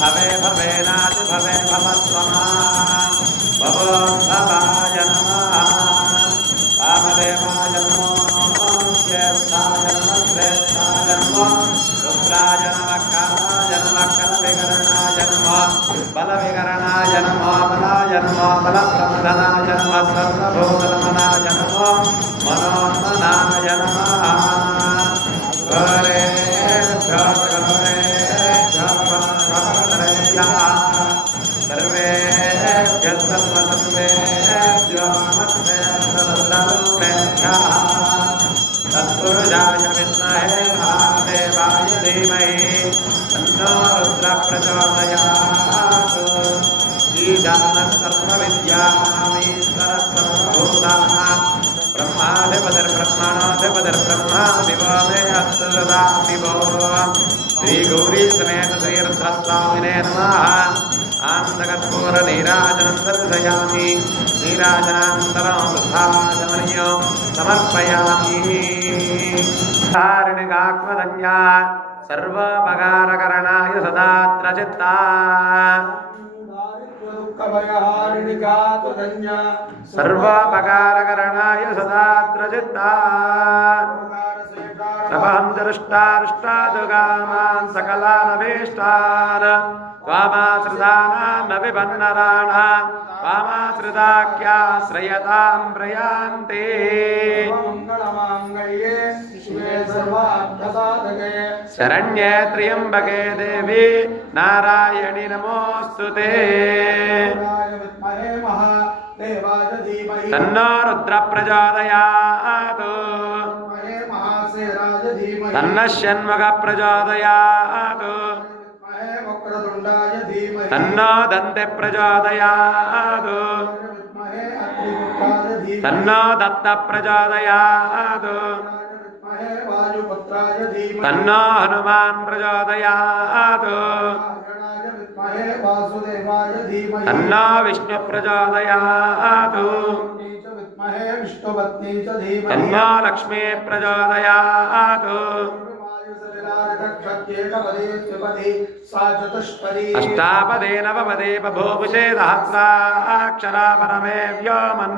भवे भवेनाति भवे भवत्वमा भवोद्भवाय नमः वामदेवाय नमो ज्येष्ठाय नमः श्रेष्ठाय नमः रुद्राय नमः कालाय नमः कलविकरणाय नमः बलविकरणाय नमः बलाय नमः बलप्रमदनाय नमः सर्वभूतनमनाय नमः मनोन्मनाय नमः गौरेभ्यो सर्वेभ्यः सर्वसर्वेभ्यो नमस्ते सर्वरूपेभ्यः तत्पुरुषाय विद्महे महादेवाय धीमहि तन्नो रुद्रः प्रचोदयात् ईशानः सर्वविद्यानामीश्वरः सर्वभूतानां ब्रह्माधिपतिर्ब्रह्मणोऽधिपतिर्ब्रह्मा दिवो मे अस्तु सदा दिवो श्रीगौरी समेत श्रीरुद्रस्वामिने नमः आनन्दकर्पूरनीराजनं दर्शयामि नीराजनान्तरं दुग्धाचमनीयो समर्पयामि कारिणिकात्मधन्या सर्वोपकारकरणाय सदात्र चित्ता सर्वोपकारकरणाय सदात्र चित्ता नभं दृष्टारिष्टादुकामान् सकलानभीष्टान् त्वामाश्रितानां विपन्नराणां त्वामाश्रिताख्याश्रयतां प्रयान्ति शरण्ये त्र्यम्बके देवी नारायणि नमोऽस्तुते तन्नो रुद्रः प्रचोदयात् तन्नः षण्मुखः प्रचोदयात् तन्नो दन्तिः प्रचोदयात् तन्नो दत्तः प्रचोदयात् तन्नो हनुमान् प्रचोदयात् तन्नो विष्णुः प्रचोदयात् तन्नो लक्ष्मी प्रचोदयात् अष्टापदे नवपदे बभूवुषे सहस्राक्षरा परमे व्योमन्